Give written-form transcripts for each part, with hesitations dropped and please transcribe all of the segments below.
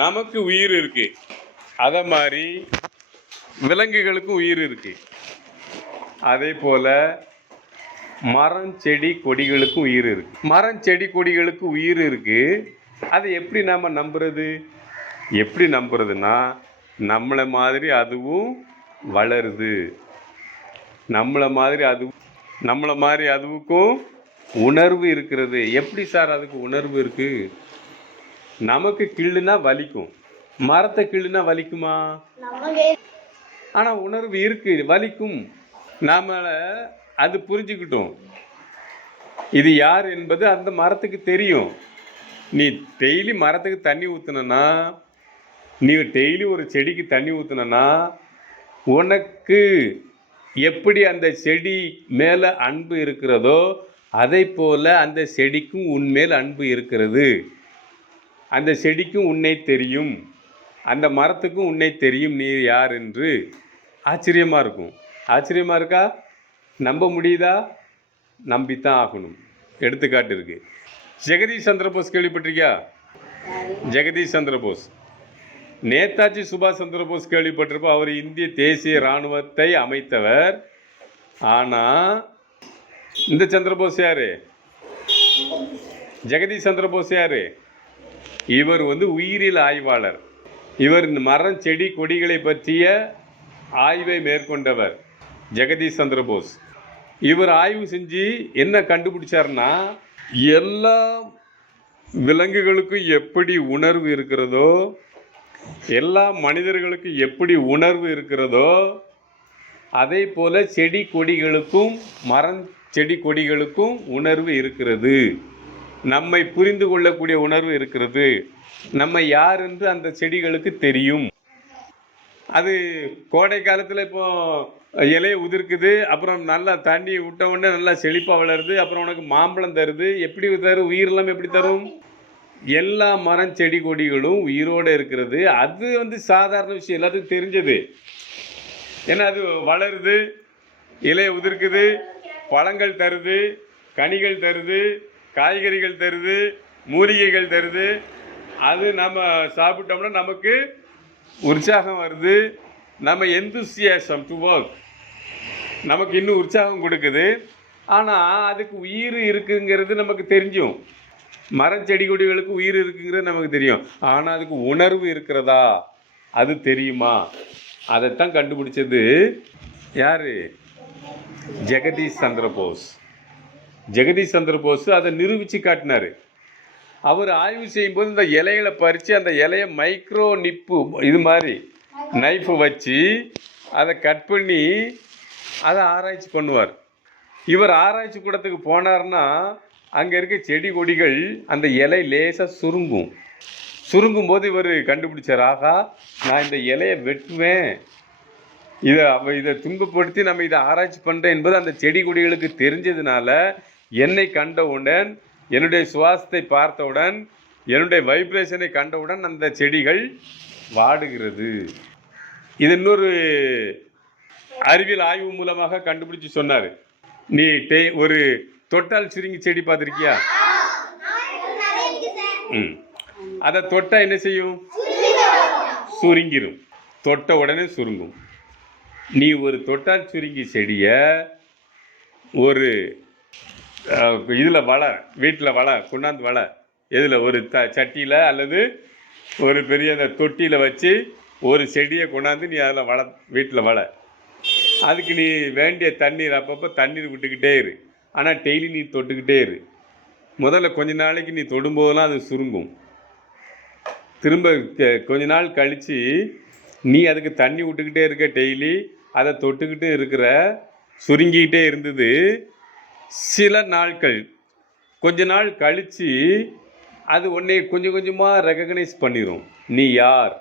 நமக்கு உயிர் இருக்கு, அதை மாதிரி விலங்குகளுக்கும் உயிர் இருக்கு. அதே போல மரம் செடி கொடிகளுக்கும் உயிர் இருக்கு. மரம் செடி கொடிகளுக்கு உயிர் இருக்கு. அதை எப்படி நாம நம்புறது? எப்படி நம்புறதுன்னா, நம்மளை மாதிரி அதுவும் வளருது, நம்மளை மாதிரி அதுவுக்கும் உணர்வு இருக்கிறது. எப்படி சார் அதுக்கு உணர்வு இருக்கு? நமக்கு கிள்ளுனா வலிக்கும், மரத்தை கிள்ளுனா வலிக்குமா? ஆனால் உணர்வு இருக்கு, வலிக்கும். நாம அது புரிஞ்சுக்கிட்டோம். இது யார் என்பது அந்த மரத்துக்கு தெரியும். நீ டெய்லி மரத்துக்கு தண்ணி ஊற்றுனா, நீ டெய்லி ஒரு செடிக்கு தண்ணி ஊற்றுனா, உனக்கு எப்படி அந்த செடி மேலே அன்பு இருக்கிறதோ அதை போல அந்த செடிக்கும் உன்மேல் அன்பு இருக்கிறது. அந்த செடிக்கும் உன்னை தெரியும், அந்த மரத்துக்கும் உன்னை தெரியும் நீ யார் என்று. ஆச்சரியமாக இருக்கும். ஆச்சரியமாக இருக்கா? நம்ப முடியுதா? நம்பித்தான் ஆகணும். எடுத்துக்காட்டு இருக்கு. ஜெகதீஷ் சந்திர போஸ் கேள்விப்பட்டிருக்கியா? ஜெகதீஷ் சந்திர போஸ். நேதாஜி சுபாஷ் சந்திர போஸ் கேள்விப்பட்டிருப்போம். அவர் இந்திய தேசிய இராணுவத்தை அமைத்தவர். ஆனால் இந்த சந்திரபோஸ் யாரு? ஜெகதீஷ் சந்திர போஸ் யாரு? இவர் உயிரியல் ஆய்வாளர். இவர் மரம் செடி கொடிகளை பற்றிய ஆய்வை மேற்கொண்டவர் ஜெகதீஷ் சந்திர போஸ். இவர் ஆய்வு செஞ்சு என்ன கண்டுபிடிச்சார்னா, எல்லா விலங்குகளுக்கும் எப்படி உணர்வு இருக்கிறதோ, எல்லா மனிதர்களுக்கும் எப்படி உணர்வு இருக்கிறதோ, அதே போல செடி கொடிகளுக்கும் மரம் செடி கொடிகளுக்கும் உணர்வு இருக்கிறது. நம்மை புரிந்து கொள்ளக்கூடிய உணர்வு இருக்கிறது. நம்ம யார் என்று அந்த செடிகளுக்கு தெரியும். அது கோடை காலத்தில் இப்போ இலையை உதிர்க்குது, அப்புறம் நல்லா தண்ணி விட்ட உடனே நல்லா செழிப்பாக வளருது, அப்புறம் உனக்கு மாம்பழம் தருது. எப்படி தரும்? உயிரெல்லாம் எப்படி தரும்? எல்லா மரம் செடி கொடிகளும் உயிரோடு இருக்கிறது. அது சாதாரண விஷயம், எல்லாத்துக்கும் தெரிஞ்சது. ஏன்னா அது வளருது, இலையை உதிர்க்குது, பழங்கள் தருது, கனிகள் தருது, காய்கறிகள் தருது, மூலிகைகள் தருது. அது நம்ம சாப்பிட்டோம்னா நமக்கு உற்சாகம் வருது. நம்ம எந்தூசியாசம் டு ஒர்க், நமக்கு இன்னும் உற்சாகம் கொடுக்குது. ஆனால் அதுக்கு உயிர் இருக்குங்கிறது நமக்கு தெரிஞ்சும். மரம் செடி கொடிகளுக்கு உயிர் இருக்குங்கிறது நமக்கு தெரியும். ஆனால் அதுக்கு உணர்வு இருக்கிறதா, அது தெரியுமா? அதைத்தான் கண்டுபிடிச்சது யார்? ஜெகதீஷ் சந்திர போஸ். ஜெகதீஷ் சந்திர போஸ் அதை நிரூபித்து காட்டினார். அவர் ஆய்வு செய்யும்போது இந்த இலைகளை பறித்து அந்த இலையை மைக்ரோ நிப்பு இது மாதிரி நைஃபு வச்சு அதை கட் பண்ணி அதை ஆராய்ச்சி பண்ணுவார். இவர் ஆராய்ச்சி கூடத்துக்கு போனார்னா, அங்கே இருக்க செடி கொடிகள் அந்த இலை லேசாக சுருங்கும் போது இவர் கண்டுபிடிச்சார், ஆகா நான் இந்த இலையை வெட்டுவேன், இதை துன்பப்படுத்தி நம்ம இதை ஆராய்ச்சி பண்ணுறேன் என்பது அந்த செடி கொடிகளுக்கு தெரிஞ்சதுனால, என்னை கண்டவுடன், என்னுடைய சுவாசத்தை பார்த்தவுடன், என்னுடைய வைப்ரேஷனை கண்டவுடன் அந்த செடிகள் வாடுகிறது. இது இன்னொரு அறிவியல் ஆய்வு மூலமாக கண்டுபிடிச்சு சொன்னார். நீ ஒரு தொட்டால் சுருங்கி செடி பார்த்துருக்கியா? அதை தொட்டால் என்ன செய்யும்? சுருங்கிரும். தொட்ட உடனே சுருங்கும். நீ ஒரு தொட்டால் சுருங்கி செடியை ஒரு இதில் வள, வீட்டில் வள, கொண்டாந்து வள, எதில்? ஒரு சட்டியில் அல்லது ஒரு பெரிய அந்த தொட்டியில் வச்சு ஒரு செடியை கொண்டாந்து நீ அதில் வீட்டில் வள. அதுக்கு நீ வேண்டிய தண்ணீர் அப்பப்போ தண்ணீர் விட்டுக்கிட்டே இரு. ஆனால் டெய்லி நீ தொட்டுக்கிட்டே இரு. முதல்ல கொஞ்ச நாளைக்கு நீ தொடும்போதெல்லாம் அது சுருங்கும். திரும்ப கொஞ்ச நாள் கழித்து நீ அதுக்கு தண்ணி விட்டுக்கிட்டே இருக்க, டெய்லி அதை தொட்டுக்கிட்டு இருக்கிற, சுருங்கிக்கிட்டே இருந்தது. சில நாட்கள், கொஞ்ச நாள் கழித்து அது உன்னை கொஞ்சம் கொஞ்சமாக ரெகக்னைஸ் பண்ணிடும். நீ யார்,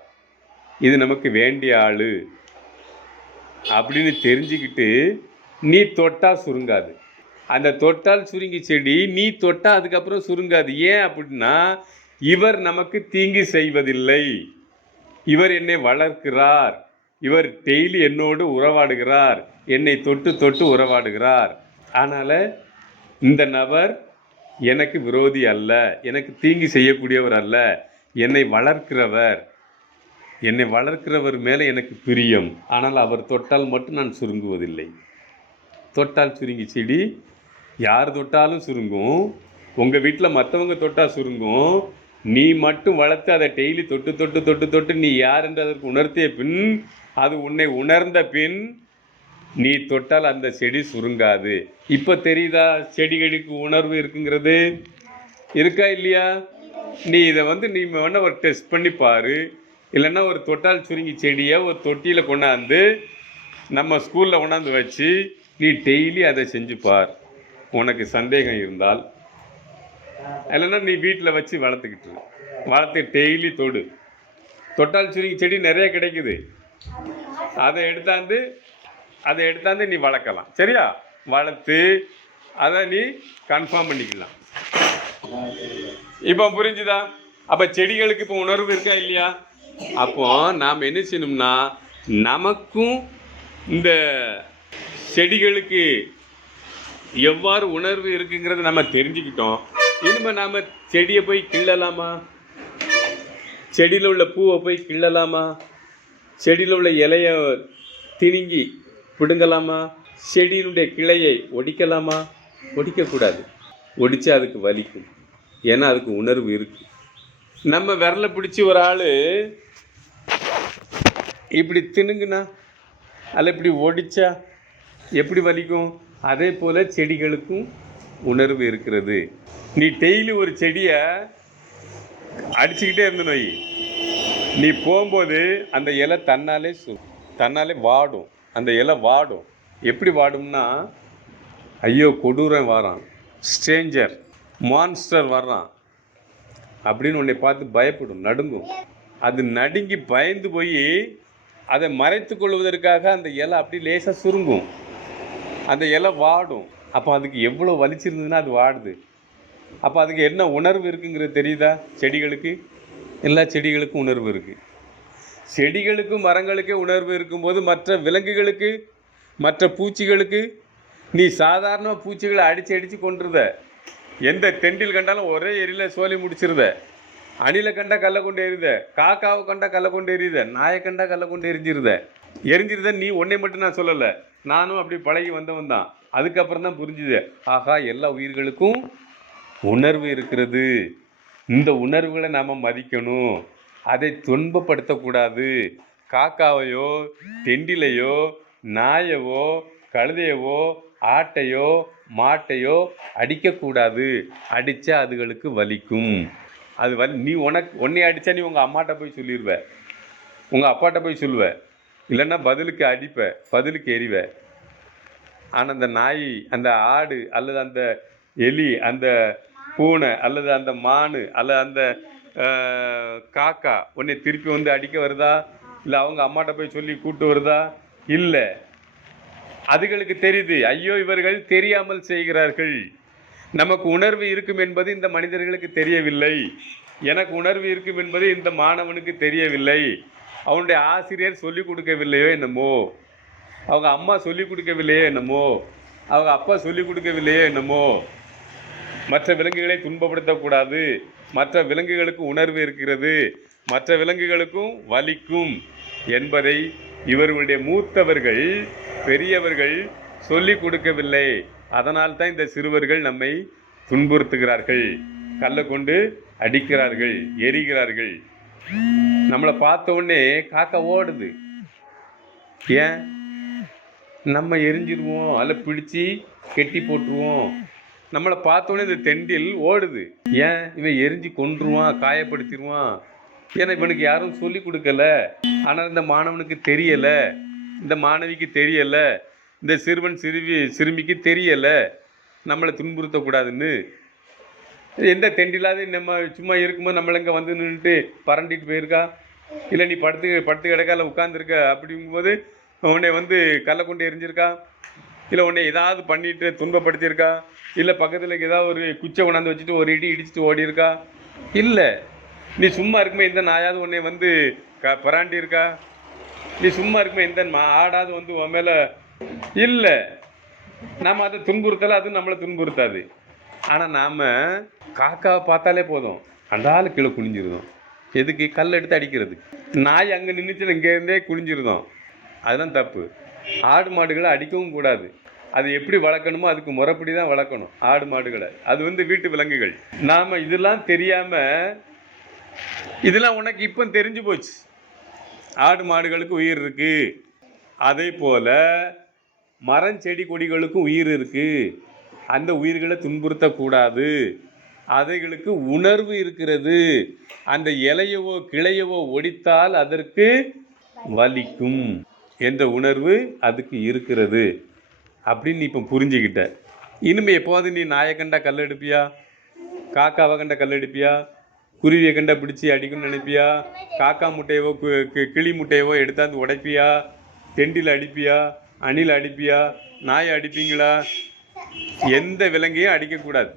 இது நமக்கு வேண்டிய ஆள் அப்படின்னு தெரிஞ்சுக்கிட்டு நீ தொட்டால் சுருங்காது. அந்த தொட்டால் சுருங்கி செடி நீ தொட்டால் அதுக்கப்புறம் சுருங்காது. ஏன் அப்படின்னா, இவர் நமக்கு தீங்கு செய்வதில்லை, இவர் என்னை வளர்க்கிறார், இவர் டெய்லி என்னோடு உறவாடுகிறார், என்னை தொட்டு தொட்டு உறவாடுகிறார். அதனால் இந்த நபர் எனக்கு விரோதி அல்ல, எனக்கு தீங்கு செய்யக்கூடியவர் அல்ல, என்னை வளர்க்கிறவர் மேலே எனக்கு பிரியம். ஆனால் அவர் தொட்டால் மட்டும் நான் சுருங்குவதில்லை. தொட்டால் சுருங்கி செடி யார் தொட்டாலும் சுருங்கும். உங்கள் வீட்டில் மற்றவங்க தொட்டால் சுருங்கும். நீ மட்டும் வளர்த்து அதை டெய்லி தொட்டு தொட்டு தொட்டு தொட்டு நீ யார் என்று அதற்கு உணர்த்திய பின், அது உன்னை உணர்ந்த பின் நீ தொட்டால் அந்த செடி சுருங்காது. இப்போ தெரியுதா செடிகளுக்கு உணர்வு இருக்குங்கிறது? இருக்கா இல்லையா? நீ இதை நீ வேணா ஒரு டெஸ்ட் பண்ணி பாரு. இல்லைன்னா ஒரு தொட்டால் சுருங்கி செடியை ஒரு தொட்டியில் கொண்டாந்து நம்ம ஸ்கூலில் கொண்டாந்து வச்சு நீ டெய்லி அதை செஞ்சு பார். உனக்கு சந்தேகம் இருந்தால், இல்லைன்னா நீ வீட்டில் வச்சு வளர்த்து டெய்லி தொடு. தொட்டால் சுருங்கி செடி நிறைய கிடைக்குது. அதை எடுத்தாந்து நீ வளர்க்கலாம். சரியா? வளர்த்து அதை நீ கன்ஃபார்ம் பண்ணிக்கலாம். இப்போ புரிஞ்சுதா? அப்போ செடிகளுக்கு இப்போ உணர்வு இருக்கா இல்லையா? அப்போ நாம் என்ன செய்யணும்னா, நமக்கும் இந்த செடிகளுக்கு எவ்வாறு உணர்வு இருக்குங்கிறத நம்ம தெரிஞ்சுக்கிட்டோம். இனிமேல் நாம் செடியை போய் கிள்ளலாமா? செடியில் உள்ள பூவை போய் கிள்ளலாமா? செடியில் உள்ள இலையை திணிங்கி பிடுங்கலாமா? செடியினுடைய கிளையை ஒடிக்கலாமா? ஒடிக்கக்கூடாது. ஒடிச்சா அதுக்கு வலிக்கும். ஏன்னா அதுக்கு உணர்வு இருக்கு. நம்ம விரலை பிடிச்சி ஒரு ஆள் இப்படி திணுங்குனா, அதில் இப்படி ஒடிச்சா எப்படி வலிக்கும்? அதே போல் செடிகளுக்கும் உணர்வு இருக்கிறது. நீ டெய்லி ஒரு செடியை அடிச்சுக்கிட்டே இருந்தனு வை, நீ போகும்போது அந்த இலை தன்னாலே வாடும். அந்த இலை வாடும். எப்படி வாடும்னா, ஐயோ கொடூரம் வரான், ஸ்ட்ரேஞ்சர், மான்ஸ்டர் வர்றான் அப்படின்னு உன்னை பார்த்து பயப்படும், நடுங்கும். அது நடுங்கி பயந்து போய் அதை மறைத்து கொள்வதற்காக அந்த இலை அப்படி லேசாக சுருங்கும். அந்த இலை வாடும். அப்போ அதுக்கு எவ்வளோ வலிச்சிருந்ததுன்னா அது வாடுது. அப்போ அதுக்கு என்ன உணர்வு இருக்குங்கிறது தெரியுதா? செடிகளுக்கு, எல்லா செடிகளுக்கும் உணர்வு இருக்குது. செடிகளுக்கும் மரங்களுக்கே உணர்வு இருக்கும்போது மற்ற விலங்குகளுக்கு, மற்ற பூச்சிகளுக்கு, நீ சாதாரண பூச்சிகளை அடித்து கொண்டுருத. எந்த தெண்டில் கண்டாலும் ஒரே எரியில் சோலி முடிச்சிருத. அணிலை கண்டா கல்லை கொண்டு எறித, காக்காவை கண்டா கல்லை கொண்டு எறியுத, நாயை கண்டா கல்லை கொண்டு எரிஞ்சிருத. நீ ஒன்றை மட்டும் நான் சொல்லலை, நானும் அப்படி பழகி வந்தவன் தான். அதுக்கப்புறம் தான் புரிஞ்சுது, ஆகா எல்லா உயிர்களுக்கும் உணர்வு இருக்கிறது. இந்த உணர்வுகளை நாம் மதிக்கணும், அதை துன்பப்படுத்தக்கூடாது. காக்காவையோ தெண்டிலையோ நாயவோ கழுதையவோ ஆட்டையோ மாட்டையோ அடிக்கக்கூடாது. அடித்தா அதுகளுக்கு வலிக்கும். அது நீ உன்னை அடித்தா நீ உங்கள் அம்மாட்ட போய் சொல்லிடுவ, உங்கள் அப்பாட்ட போய் சொல்லுவ. இல்லைன்னா பதிலுக்கு அடிப்ப, பதிலுக்கு எறிவ. ஆனால் அந்த நாய், அந்த ஆடு, அல்லது அந்த எலி, அந்த பூனை, அல்லது அந்த மான், அல்லது அந்த காக்கா உன்னை திருப்பி அடிக்க வருதா? இல்லை அவங்க அம்மாட்ட போய் சொல்லி கூப்பிட்டு வருதா? இல்லை. அதுகளுக்கு தெரியுது, ஐயோ இவர்கள் தெரியாமல் செய்கிறார்கள். நமக்கு உணர்வு இருக்கும் என்பது இந்த மனிதர்களுக்கு தெரியவில்லை. எனக்கு உணர்வு இருக்கும் என்பது இந்த மாணவனுக்கு தெரியவில்லை. அவனுடைய ஆசிரியர் சொல்லிக் கொடுக்கவில்லையோ என்னமோ, அவங்க அம்மா சொல்லிக் கொடுக்கவில்லையோ என்னமோ, அவங்க அப்பா சொல்லிக் கொடுக்கவில்லையோ என்னமோ. மற்ற விலங்குகளை துன்பப்படுத்தக்கூடாது, மற்ற விலங்குகளுக்கு உணர்வு இருக்கிறது, மற்ற விலங்குகளுக்கும் வலிக்கும் என்பதை இவர்களுடைய மூத்தவர்கள், பெரியவர்கள் சொல்லிக் கொடுக்கவில்லை. அதனால் தான் இந்த சிறுவர்கள் நம்மை துன்புறுத்துகிறார்கள், கல்லை கொண்டு அடிக்கிறார்கள், எரிகிறார்கள். நம்மளை பார்த்த உடனே காக்கா ஓடுது. ஏன்? நம்ம எரிஞ்சிருவோம், அதில் பிடிச்சி கெட்டி போட்டுருவோம். நம்மளை பார்த்தோன்னே இந்த தெண்டில் ஓடுது. ஏன்? இவன் எரிஞ்சு கொன்றுவான், காயப்படுத்திடுவான். ஏன்னா இவனுக்கு யாரும் சொல்லி கொடுக்கல. ஆனால் இந்த மாணவனுக்கு தெரியலை, இந்த மாணவிக்கு தெரியலை, இந்த சிறுவன் சிறுமிக்கு தெரியலை நம்மளை துன்புறுத்தக்கூடாதுன்னு. எந்த தெண்டிலாவது நம்ம சும்மா இருக்கும்போது நம்மளை இங்கே நின்றுட்டு பரண்டிட்டு போயிருக்கா? இல்லை நீ படுத்து கிடக்கால உட்காந்துருக்க அப்படிங்கும்போது உன்னை கல்லை கொண்டு எரிஞ்சிருக்கா? இல்லை உன்னை ஏதாவது பண்ணிட்டு துன்பப்படுத்தியிருக்கா? இல்லை பக்கத்தில் ஏதாவது ஒரு குச்சை கொண்டாந்து வச்சுட்டு ஒரு இடிச்சுட்டு ஓடி இருக்கா? இல்லை. நீ சும்மா இருக்கும்போது எந்த நாயாவது உன்னை பராண்டி இருக்கா? நீ சும்மா இருக்கும்போது எந்த ஆடாவது உன் மேலே? இல்லை. நாம் அதை துன்புறுத்தலை, அது நம்மளை துன்புறுத்தாது. ஆனால் நாம் காக்காவை பார்த்தாலே போதும், அந்த ஆள் கீழே குனிஞ்சிருந்தோம். எதுக்கு? கல் எடுத்து அடிக்கிறது. நாய் அங்கே நின்றுச்சுன்னு இங்கேருந்தே குனிஞ்சிருந்தோம், அதுதான் தப்பு. ஆடு மாடுகளை அடிக்கவும் கூடாது. அது எப்படி வளர்க்கணுமோ அதுக்கு முறைப்படி தான் வளர்க்கணும் ஆடு மாடுகளை. அது வந்து வீட்டு விலங்குகள். நாம் இதெல்லாம் தெரியாமல், இதெல்லாம் உனக்கு இப்போ தெரிஞ்சு போச்சு. ஆடு மாடுகளுக்கு உயிர் இருக்குது, அதே போல் மரம் செடி கொடிகளுக்கும் உயிர் இருக்குது. அந்த உயிர்களை துன்புறுத்தக்கூடாது. அவைகளுக்கு உணர்வு இருக்கிறது. அந்த இலையவோ கிளையவோ ஒடித்தால் அதற்கு வலிக்கும் என்ற உணர்வு அதுக்கு இருக்கிறது அப்படின்னு நீ இப்போ புரிஞ்சுக்கிட்ட. இனிமேல் எப்போது நீ நாயை கண்டா கல் எடுப்பியா? காக்காவை கண்ட கல் எடுப்பியா? குருவியை கண்டா பிடிச்சி அடிக்கணும்னு நினைப்பியா? காக்கா முட்டையவோ கிளி முட்டையவோ எடுத்தாந்து உடைப்பியா? தெண்டில் அடிப்பியா? அணில் அடிப்பியா? நாயை அடிப்பீங்களா? எந்த விலங்கையும் அடிக்கக்கூடாது.